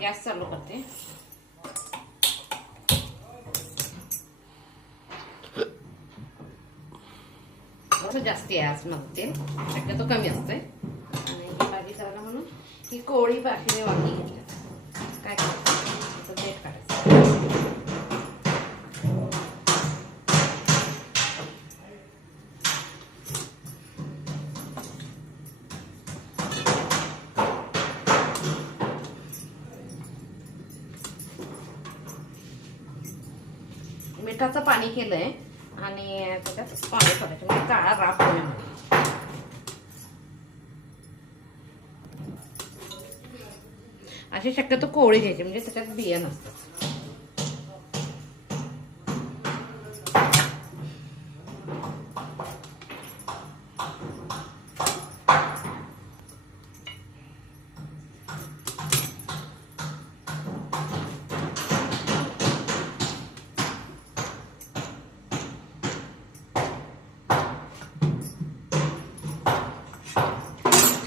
Gas चालू करते. जास्ती आहे आज मग तेल शक्यतो कमी असते. आणि ही भाजी करायला म्हणून ही कोवळी बाकीने वांगी घेतल्यात. काय करायचं देठ काढायचं. मिठाचं पाणी केलंय आणि त्याच्यात पाणी सोडायचं म्हणजे काळा राप होण्यामध्ये. अशी शक्यतो कोवळी घ्यायची म्हणजे त्याच्यात बिया नसतात.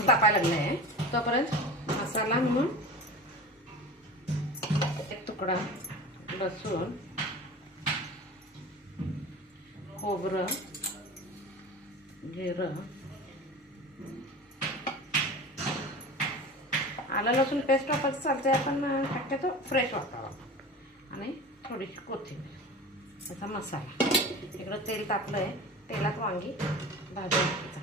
तापायला लागलाय तोपर्यंत मसाला म्हणून एक तुकडा लसूण, खोबरं, जिरं, आलं लसूण पेस्ट वापरायचं चालते. आपण शक्यतो फ्रेश वापरावा. आणि थोडीशी कोथिंबीर, त्याचा मसाला. इकडं तेल टाकलंय. तेलात वांगी भाजून घ्यायचं.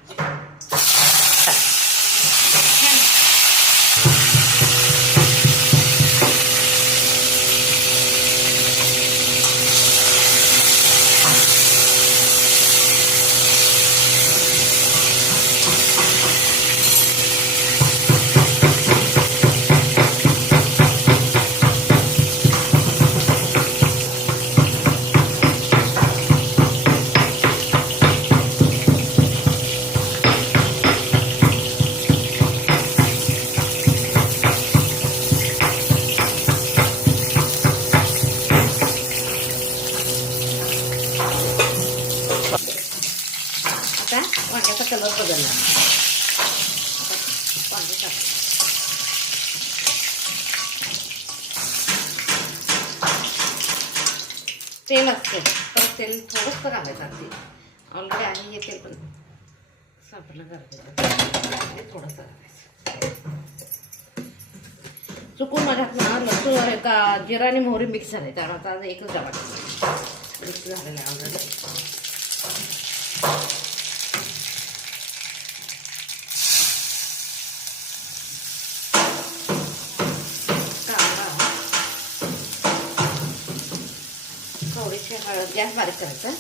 वांग्याचा कलर बदलला. वांगे टाक. तेल असते तर तेल थोडंच घालायचं. अगदी ऑलरेडी आणि हे तेल पण सापडलं गरजेचं थोडंसं घालायचं. चुकून माझ्यात ना लसूण का जिरा आणि मोहरी मिक्स झाले. त्यावर आता एकच डबा मिक्स झालेला आहे ऑलरेडी. थोडीशी हळद, गॅस बारीक करायचा.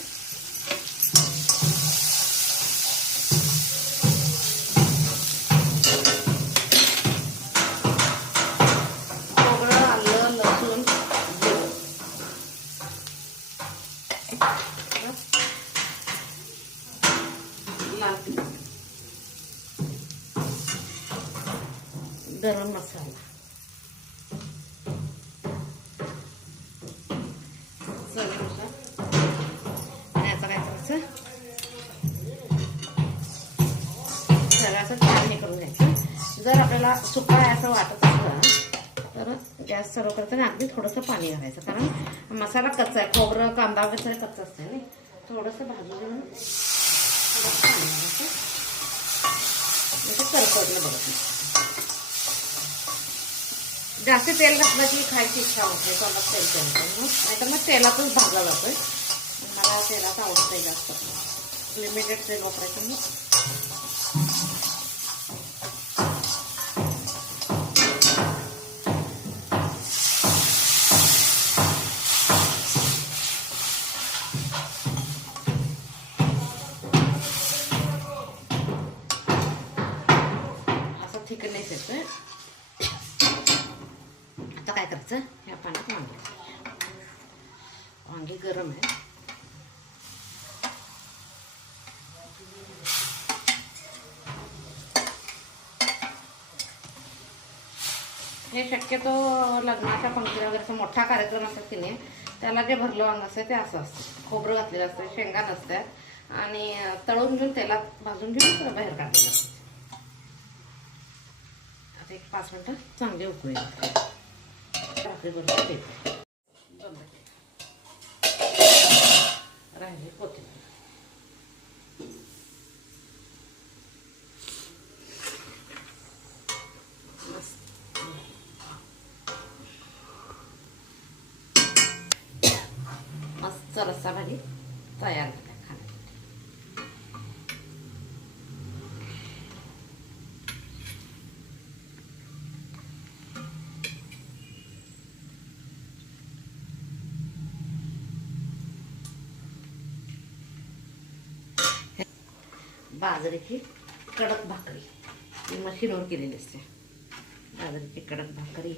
खोबरं, आलं, लसूण, जिरं. लाल गरम मसाला, सगळ्याचं छान हे करून घ्यायचं. जर आपल्याला सुका आहे असं वाटत असलं तर गॅस सर्व करताना अगदी थोडंसं पाणी घालायचं. कारण मसाला कच्चा आहे. खोबरं, कांदा वगैरे कच्चा असते ना. थोडंसं भाजून घेऊन थोडंसं पाणी घालायचं. म्हणजे करपटलं बघत नाही. जास्त तेल घातलं की खायची इच्छा होते. तोंडात तेल तेल नाहीतर मग तेलातच भाजला जातोय. मला तेलात आवडत नाही जास्त. लिमिटेड तेल वापरायचं. मग असं थिकनेस येतोय. आता काय करायचं, ह्या पाण्यात वांगी गरम आहे. हे शक्यतो लग्नाच्या पंक्तीला वगैरे मोठा कार्यक्रम असतात की नाही त्याला जे भरलं वांग असतं ते असं असतं. खोबरं घातलेलं असतं, शेंगा नसतात आणि तळून घेऊन तेलात भाजून घेऊन बाहेर काढलेलं असतं. आता एक 5 मिनिटं चांगले उकळी. भाकरी बरोबर देते. बंद केलं. राहिले कोथिंबीर. मस्त रस्सा भाजी तयार झाला खाण्यासाठी. बाजरीची कडक भाकरी ही मशीनवर केलेली असते. बाजरीची कडक भाकरी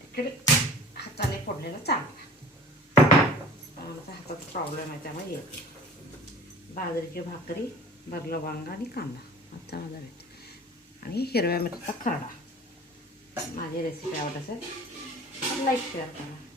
ॲक्च्युली हाताने फोडलेला चांगला. आमचा हाताचा प्रॉब्लेम आहे त्यामुळे येते. बाजरीची भाकरी, भरलं वांगा आणि कांदा आता माझा भेट आणि हिरव्या मिरचीचा खरडा. माझी रेसिपी आवडत असेल तर लाईक शेअर करा.